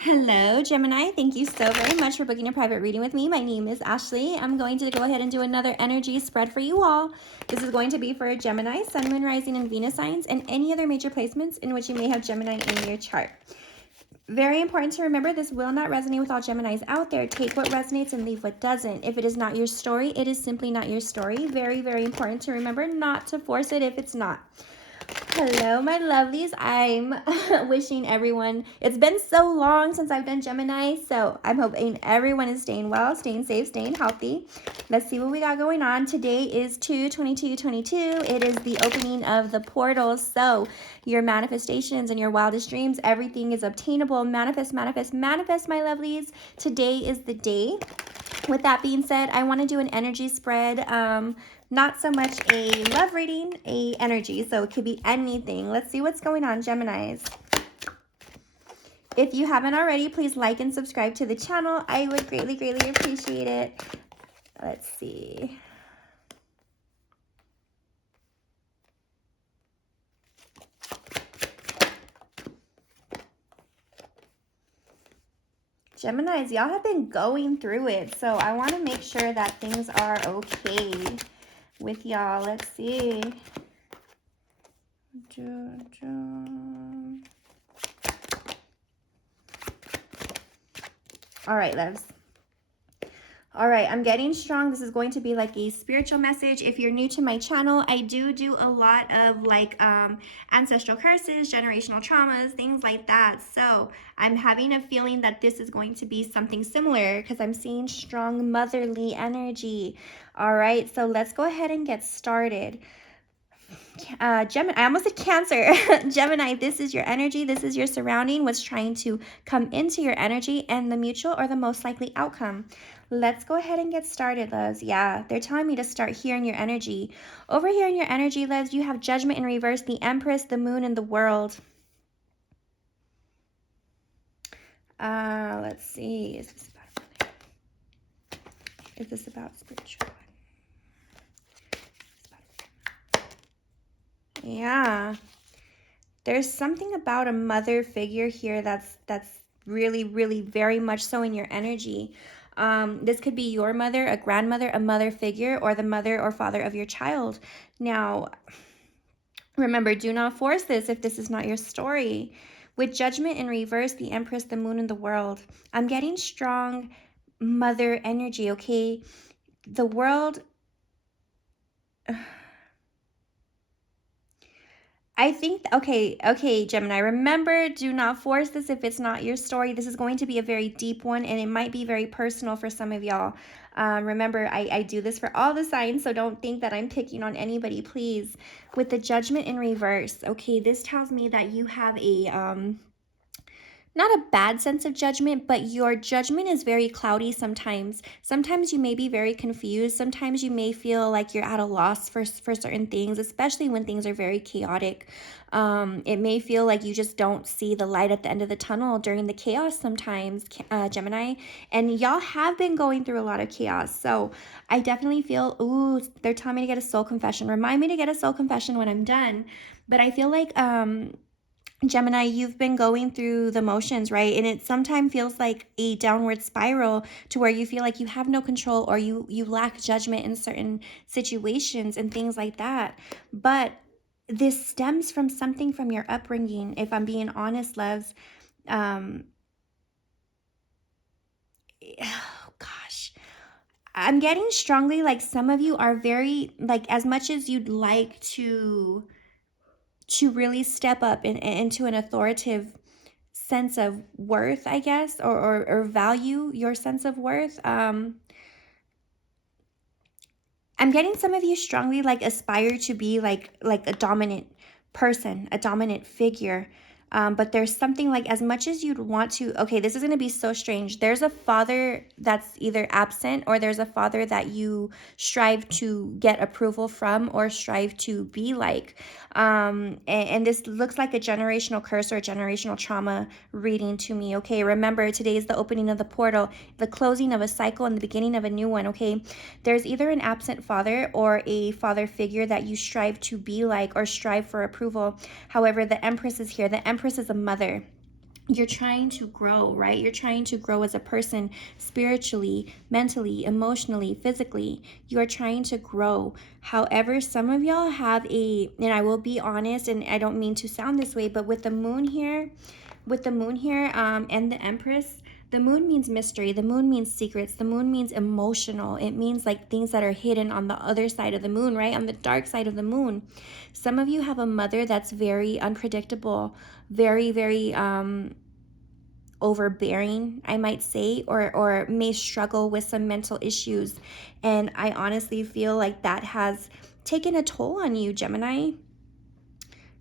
Hello, Gemini. Thank you so very much for booking a private reading with me. My name is Ashley. I'm going to go ahead and do another energy spread for you all. This is going to be for Gemini, Sun, Moon, Rising, and Venus signs, and any other major placements in which you may have Gemini in your chart. Very important to remember, this will not resonate with all Geminis out there. Take what resonates and leave what doesn't. If it is not your story, it is simply not your story. Very, very important to remember not to force it if it's not. Hello, my lovelies. I'm wishing everyone, it's been so long since I've done Gemini, so I'm hoping everyone is staying well, staying safe, staying healthy. Let's see what we got going on. Today is 2/22/22. It is the opening of the portals, so your manifestations and your wildest dreams, everything is obtainable. Manifest, manifest, manifest, my lovelies. Today is the day. With that being said, I want to do an energy spread. Not so much a love reading, a energy. So it could be anything. Let's see what's going on, Geminis. If you haven't already, please like and subscribe to the channel. I would greatly, greatly appreciate it. Let's see. Geminis, y'all have been going through it. So I want to make sure that things are okay with y'all. Let's see. All right, loves. All right, I'm getting strong. This is going to be like a spiritual message. If you're new to my channel, I do a lot of like ancestral curses, generational traumas, things like that. So I'm having a feeling that this is going to be something similar because I'm seeing strong motherly energy. All right, so let's go ahead and get started. Gemini, I almost said Cancer. Gemini, this is your energy. This is your surrounding, what's trying to come into your energy, and the mutual or the most likely outcome. Let's go ahead and get started, loves. Yeah, they're telling me to start here in your energy. Over here in your energy, loves, you have Judgment in reverse, the Empress, the Moon, and the World. Let's see. Is this about spiritual? Yeah. There's something about a mother figure here that's really, really very much so in your energy. This could be your mother, a grandmother, a mother figure, or the mother or father of your child. Now, remember, do not force this if this is not your story. With Judgment in reverse, the Empress, the Moon, and the World, I'm getting strong mother energy, okay? The world... I think, okay, Gemini, remember, do not force this if it's not your story. This is going to be a very deep one, and it might be very personal for some of y'all. Remember, I do this for all the signs, so don't think that I'm picking on anybody, please. With the Judgment in reverse, okay, this tells me that you have a... not a bad sense of judgment, but your judgment is very cloudy sometimes. Sometimes you may be very confused. Sometimes you may feel like you're at a loss for certain things, especially when things are very chaotic. It may feel like you just don't see the light at the end of the tunnel during the chaos sometimes, Gemini. And y'all have been going through a lot of chaos. So I definitely feel, ooh, they're telling me to get a soul confession. Remind me to get a soul confession when I'm done. But I feel like... Gemini, you've been going through the motions, right? And it sometimes feels like a downward spiral to where you feel like you have no control or you lack judgment in certain situations and things like that. But this stems from something from your upbringing, if I'm being honest, loves. Oh, gosh. I'm getting strongly like some of you are very, like, as much as you'd like to really step up into an authoritative sense of worth, I guess, or value your sense of worth. I'm getting some of you strongly like aspire to be like a dominant person, a dominant figure. But there's something like, as much as you'd want to, okay, this is going to be so strange. There's a father that's either absent, or there's a father that you strive to get approval from or strive to be like. And this looks like a generational curse or a generational trauma reading to me, okay? Remember, today is the opening of the portal, the closing of a cycle and the beginning of a new one, okay? There's either an absent father or a father figure that you strive to be like or strive for approval. However, the Empress is here. The Empress is a mother. you're trying to grow, right? You're trying to grow as a person spiritually, mentally, emotionally, physically. You are trying to grow. However, some of y'all have and I will be honest, and I don't mean to sound this way, but with the moon here, and the Empress, the moon means mystery. The moon means secrets. The moon means emotional. It means like things that are hidden on the other side of the moon, right? On the dark side of the moon. Some of you have a mother that's very unpredictable, very, very overbearing, I might say, or may struggle with some mental issues. And I honestly feel like that has taken a toll on you, Gemini.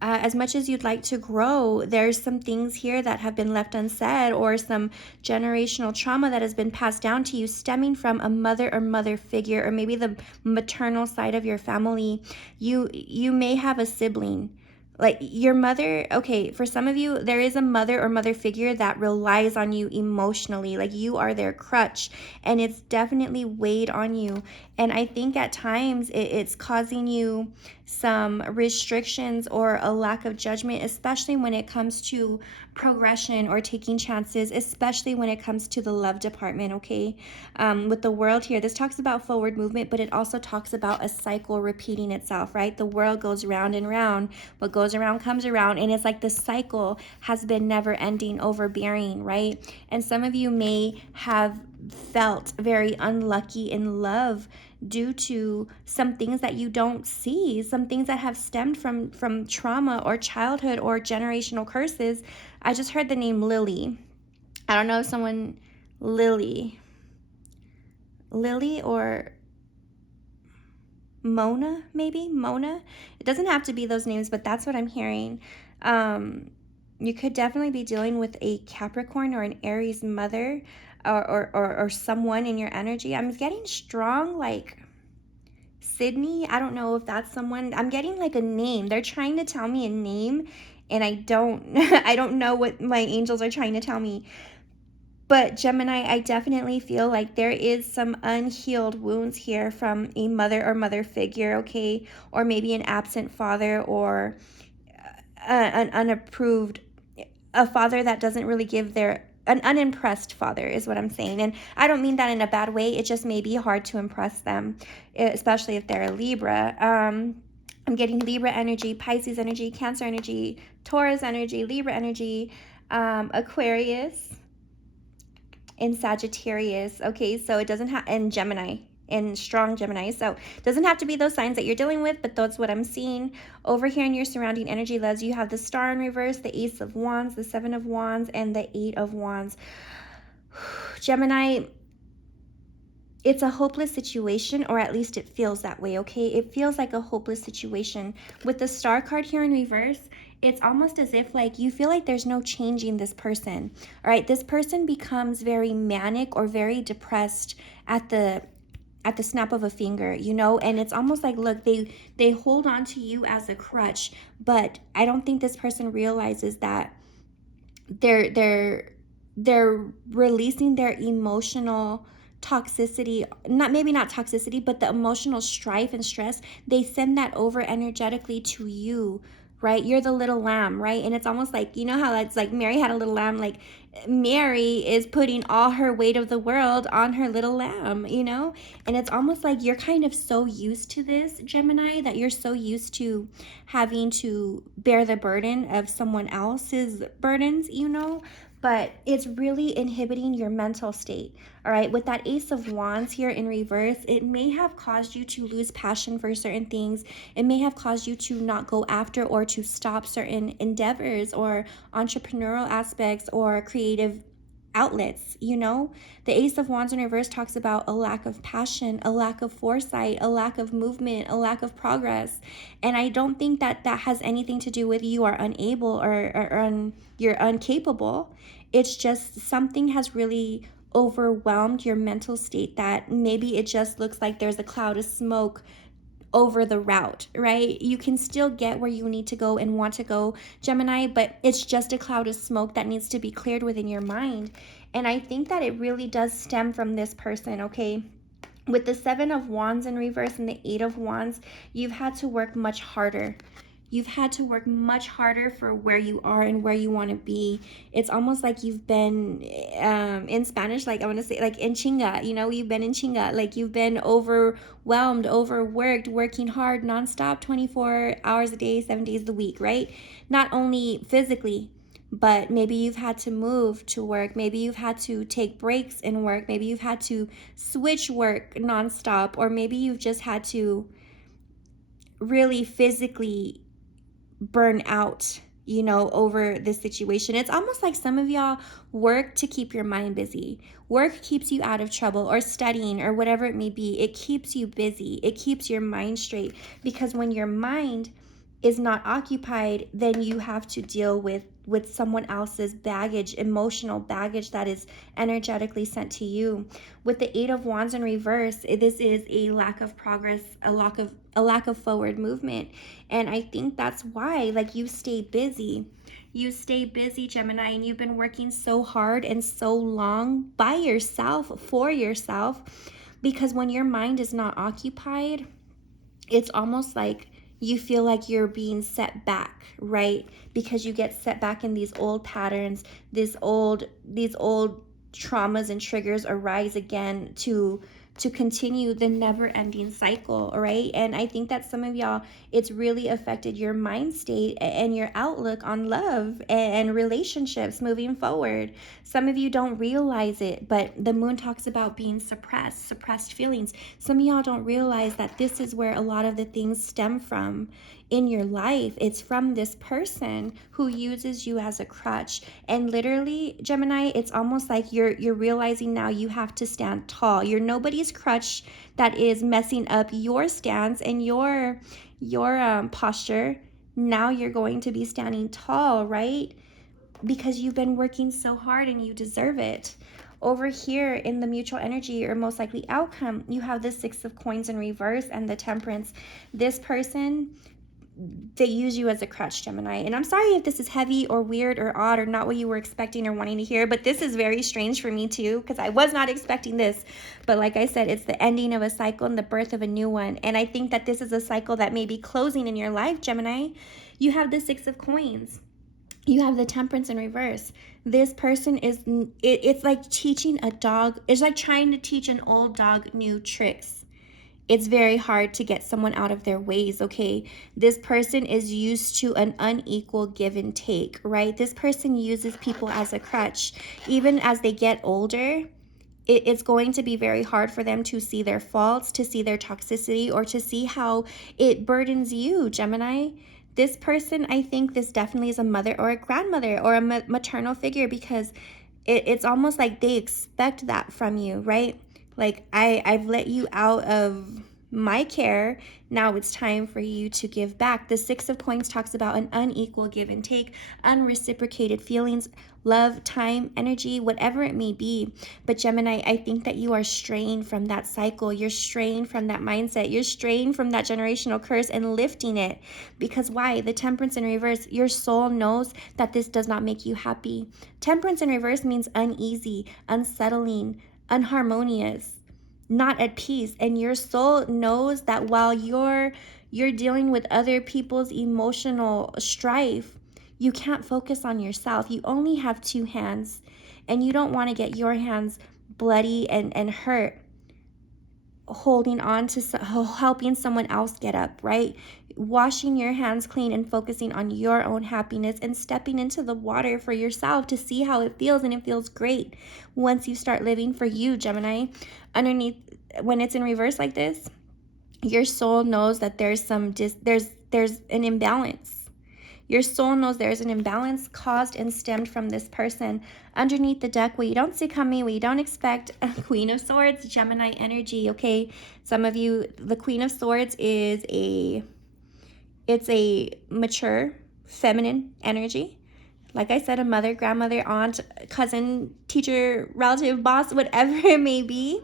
As much as you'd like to grow, there's some things here that have been left unsaid, or some generational trauma that has been passed down to you stemming from a mother figure, or maybe the maternal side of your family. You may have a sibling, like your mother. Okay, for some of you, there is a mother or mother figure that relies on you emotionally, like you are their crutch, and it's definitely weighed on you. And I think at times it's causing you some restrictions or a lack of judgment, especially when it comes to progression or taking chances, especially when it comes to the love department, okay? With the world here, this talks about forward movement, but it also talks about a cycle repeating itself, right? The world goes round and round. What goes around comes around, and it's like the cycle has been never ending, overbearing, right? And some of you may have felt very unlucky in love due to some things that you don't see, some things that have stemmed from trauma or childhood or generational curses. I just heard the name Lily. I don't know if someone Lily or Mona, maybe Mona. It doesn't have to be those names, but that's what I'm hearing. You could definitely be dealing with a Capricorn or an Aries mother, or someone in your energy. I'm getting strong, like Sydney. I don't know if that's someone. I'm getting like a name. They're trying to tell me a name, and I don't I don't know what my angels are trying to tell me. But Gemini, I definitely feel like there is some unhealed wounds here from a mother or mother figure, okay? Or maybe an absent father, or an unapproved, a father that doesn't really give an unimpressed father is what I'm saying. And I don't mean that in a bad way. It just may be hard to impress them, especially if they're a Libra. I'm getting Libra energy, Pisces energy, Cancer energy, Taurus energy, Libra energy, Aquarius, and Sagittarius. Okay, so it doesn't have, and Gemini, and strong Gemini. So it doesn't have to be those signs that you're dealing with, but that's what I'm seeing. Over here in your surrounding energy, Les, you have the Star in reverse, the Ace of Wands, the Seven of Wands, and the Eight of Wands. Gemini, it's a hopeless situation, or at least it feels that way, okay? It feels like a hopeless situation. With the Star card here in reverse, it's almost as if like you feel like there's no changing this person. All right, this person becomes very manic or very depressed at the snap of a finger, you know. And it's almost like, look, they hold on to you as a crutch, but I don't think this person realizes that they're releasing their emotional toxicity, not toxicity, but the emotional strife and stress. They send that over energetically to you, right? You're the little lamb, right? And it's almost like, you know how it's like Mary had a little lamb, like Mary is putting all her weight of the world on her little lamb, you know? And it's almost like you're kind of so used to this, Gemini, that you're so used to having to bear the burden of someone else's burdens, you know? But it's really inhibiting your mental state. All right, with that Ace of Wands here in reverse, it may have caused you to lose passion for certain things. It may have caused you to not go after or to stop certain endeavors or entrepreneurial aspects or creative outlets, you know. The Ace of Wands in reverse talks about a lack of passion, a lack of foresight, a lack of movement, a lack of progress. And I don't think that that has anything to do with you are unable, or you're incapable. It's just something has really overwhelmed your mental state, that maybe it just looks like there's a cloud of smoke over the route, right? You can still get where you need to go and want to go, Gemini, but it's just a cloud of smoke that needs to be cleared within your mind. And I think that it really does stem from this person, okay? With the Seven of Wands in reverse and the Eight of Wands, you've had to work much harder. You've had to work much harder for where you are and where you want to be. It's almost like you've been, in Spanish, like I want to say, like en chinga, you know, you've been in chinga, like you've been overwhelmed, overworked, working hard nonstop, 24 hours a day, 7 days a week, right? Not only physically, but maybe you've had to move to work. Maybe you've had to take breaks in work. Maybe you've had to switch work nonstop, or maybe you've just had to really physically burn out, you know, over this situation. It's almost like some of y'all work to keep your mind busy. Work keeps you out of trouble, or studying, or whatever it may be. It keeps you busy. It keeps your mind straight, because when your mind is not occupied, then you have to deal with someone else's baggage, emotional baggage that is energetically sent to you. With the 8 of Wands in reverse, this is a lack of progress, a lack of forward movement. And I think that's why, like, you stay busy. You stay busy, Gemini, and you've been working so hard and so long by yourself, for yourself, because when your mind is not occupied, it's almost like you feel like you're being set back, right? Because you get set back in these old patterns, these old traumas and triggers arise again to continue the never-ending cycle, right? And I think that some of y'all, it's really affected your mind state and your outlook on love and relationships moving forward. Some of you don't realize it, but the moon talks about being suppressed feelings. Some of y'all don't realize that this is where a lot of the things stem from in your life. It's from this person who uses you as a crutch. And literally, Gemini, it's almost like you're realizing now you have to stand tall. You're nobody's crutch that is messing up your stance and your posture. Now you're going to be standing tall, right? Because you've been working so hard and you deserve it. Over here in the mutual energy, or most likely outcome, you have the 6 of Coins in reverse and the Temperance. This person, they use you as a crutch, Gemini. And I'm sorry if this is heavy or weird or odd or not what you were expecting or wanting to hear, but this is very strange for me too, because I was not expecting this. But like I said, it's the ending of a cycle and the birth of a new one. And I think that this is a cycle that may be closing in your life, Gemini. You have the 6 of Coins. You have the Temperance in reverse. This person is, it's like teaching a dog, it's like trying to teach an old dog new tricks. It's very hard to get someone out of their ways, okay? This person is used to an unequal give and take, right? This person uses people as a crutch. Even as they get older, it's going to be very hard for them to see their faults, to see their toxicity, or to see how it burdens you, Gemini. This person, I think this definitely is a mother or a grandmother or a maternal figure, because it's almost like they expect that from you, right? Like, I've let you out of my care. Now it's time for you to give back. The 6 of Coins talks about an unequal give and take, unreciprocated feelings, love, time, energy, whatever it may be. But Gemini, I think that you are straying from that cycle. You're straying from that mindset. You're straying from that generational curse and lifting it. Because why? The Temperance in reverse, your soul knows that this does not make you happy. Temperance in reverse means uneasy, unsettling, unharmonious, not at peace. And your soul knows that while you're dealing with other people's emotional strife, you can't focus on yourself. You only have 2 hands, and you don't want to get your hands bloody and hurt holding on to helping someone else get up, right? Washing your hands clean and focusing on your own happiness and stepping into the water for yourself to see how it feels. And it feels great once you start living for you, Gemini. Underneath, when it's in reverse like this, your soul knows that there's an imbalance. Your soul knows there's an imbalance caused and stemmed from this person. Underneath the deck, what you don't see coming, what you don't expect, Queen of Swords, Gemini energy, okay? Some of you, the Queen of Swords is it's a mature, feminine energy. Like I said, a mother, grandmother, aunt, cousin, teacher, relative, boss, whatever it may be.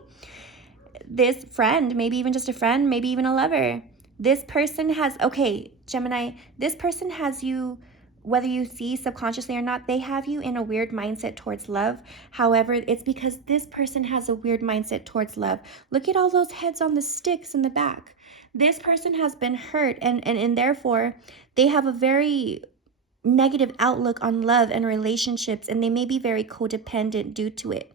This friend, maybe even just a friend, maybe even a lover. This person has, okay, Gemini, this person has you, whether you see subconsciously or not, they have you in a weird mindset towards love. However, it's because this person has a weird mindset towards love. Look at all those heads on the sticks in the back. This person has been hurt, and therefore they have a very negative outlook on love and relationships, and they may be very codependent due to it,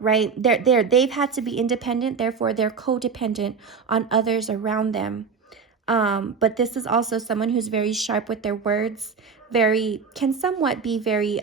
right? They've had to be independent, therefore they're codependent on others around them. But this is also someone who's very sharp with their words, can somewhat be very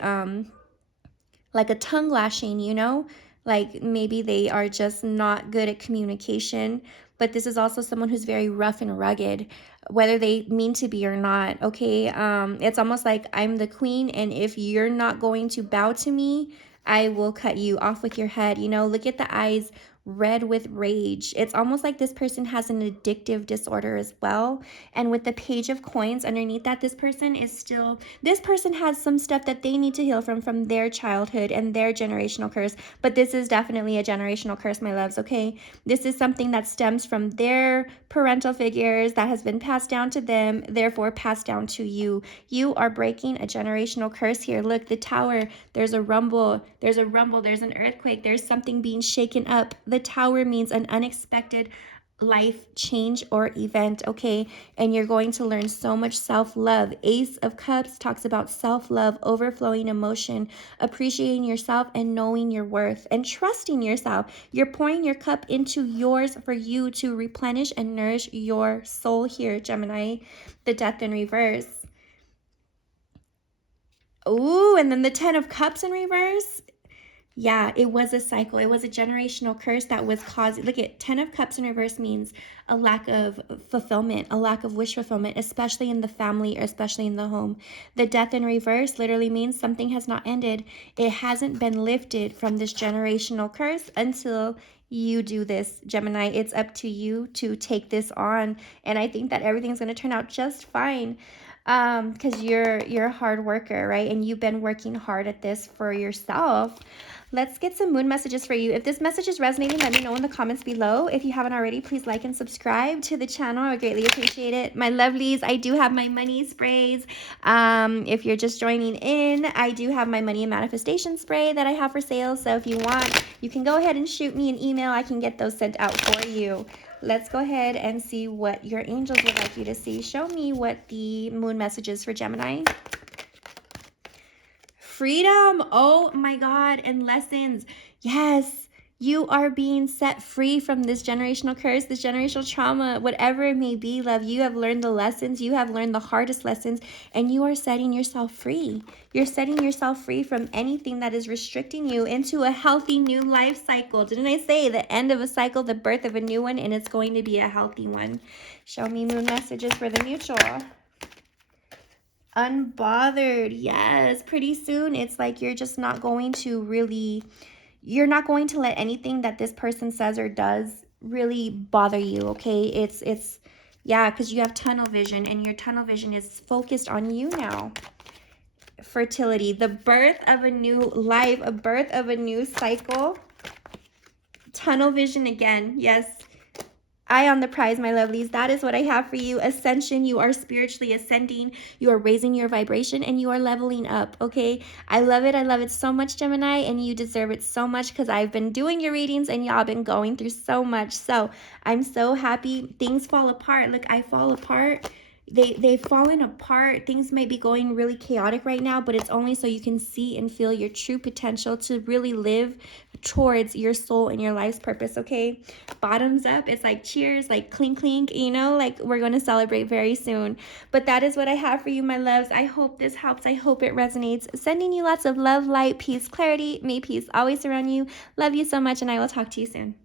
like a tongue lashing, like maybe they are just not good at communication. But this is also someone who's very rough and rugged, whether they mean to be or not. Okay, it's almost like I'm the queen, and if you're not going to bow to me, I will cut you off with your head. Look at the eyes, red with rage. It's almost like this person has an addictive disorder as well. And with the Page of Coins underneath that, this person has some stuff that they need to heal from their childhood and their generational curse. But this is definitely a generational curse, my loves, okay? This is something that stems from their parental figures that has been passed down to them, therefore passed down to you. You are breaking a generational curse here. Look, the Tower, there's a rumble, there's an earthquake, there's something being shaken up. The Tower means an unexpected life change or event, okay? And you're going to learn so much self-love. Ace of Cups talks about self-love, overflowing emotion, appreciating yourself and knowing your worth and trusting yourself. You're pouring your cup into yours for you to replenish and nourish your soul here, Gemini. The Death in reverse. Ooh, and then the 10 of Cups in reverse. Yeah, it was a cycle. It was a generational curse that was causing. Look at 10 of Cups in reverse means a lack of fulfillment, a lack of wish fulfillment, especially in the family or especially in the home. The Death in reverse literally means something has not ended. It hasn't been lifted from this generational curse until you do this, Gemini. It's up to you to take this on. And I think that everything's going to turn out just fine. Because you're a hard worker, right? And you've been working hard at this for yourself. Let's get some moon messages for you. If this message is resonating, let me know in the comments below. If you haven't already, please like and subscribe to the channel. I would greatly appreciate it. My lovelies, I do have my money sprays. If you're just joining in, I do have my money and manifestation spray that I have for sale. So if you want, you can go ahead and shoot me an email. I can get those sent out for you. Let's go ahead and see what your angels would like you to see. Show me what the moon message is for Gemini. Freedom. Oh my God. And lessons. Yes. You are being set free from this generational curse, this generational trauma, whatever it may be, love. You have learned the lessons. You have learned the hardest lessons, and you are setting yourself free. You're setting yourself free from anything that is restricting you into a healthy new life cycle. Didn't I say the end of a cycle, the birth of a new one, and it's going to be a healthy one? Show me moon messages for the mutual. Unbothered. Yes, pretty soon it's like you're just not going to really, you're not going to let anything that this person says or does really bother you, okay? Yeah, because you have tunnel vision, and your tunnel vision is focused on you now. Fertility, the birth of a new life, a birth of a new cycle. Tunnel vision again, yes. Eye on the prize, my lovelies. That is what I have for you. Ascension. You are spiritually ascending. You are raising your vibration, and you are leveling up, okay? I love it. I love it so much, Gemini, and you deserve it so much because I've been doing your readings, and y'all been going through so much. So I'm so happy. Things fall apart. Look, I fall apart. They've fallen apart. Things may be going really chaotic right now, but it's only so you can see and feel your true potential to really live towards your soul and your life's purpose, okay? Bottoms up. It's like cheers, like clink clink, like we're going to celebrate very soon. But that is what I have for you, my loves. I hope this helps. I hope it resonates. Sending you lots of love, light, peace, clarity. May peace always surround you. Love you so much, and I will talk to you soon.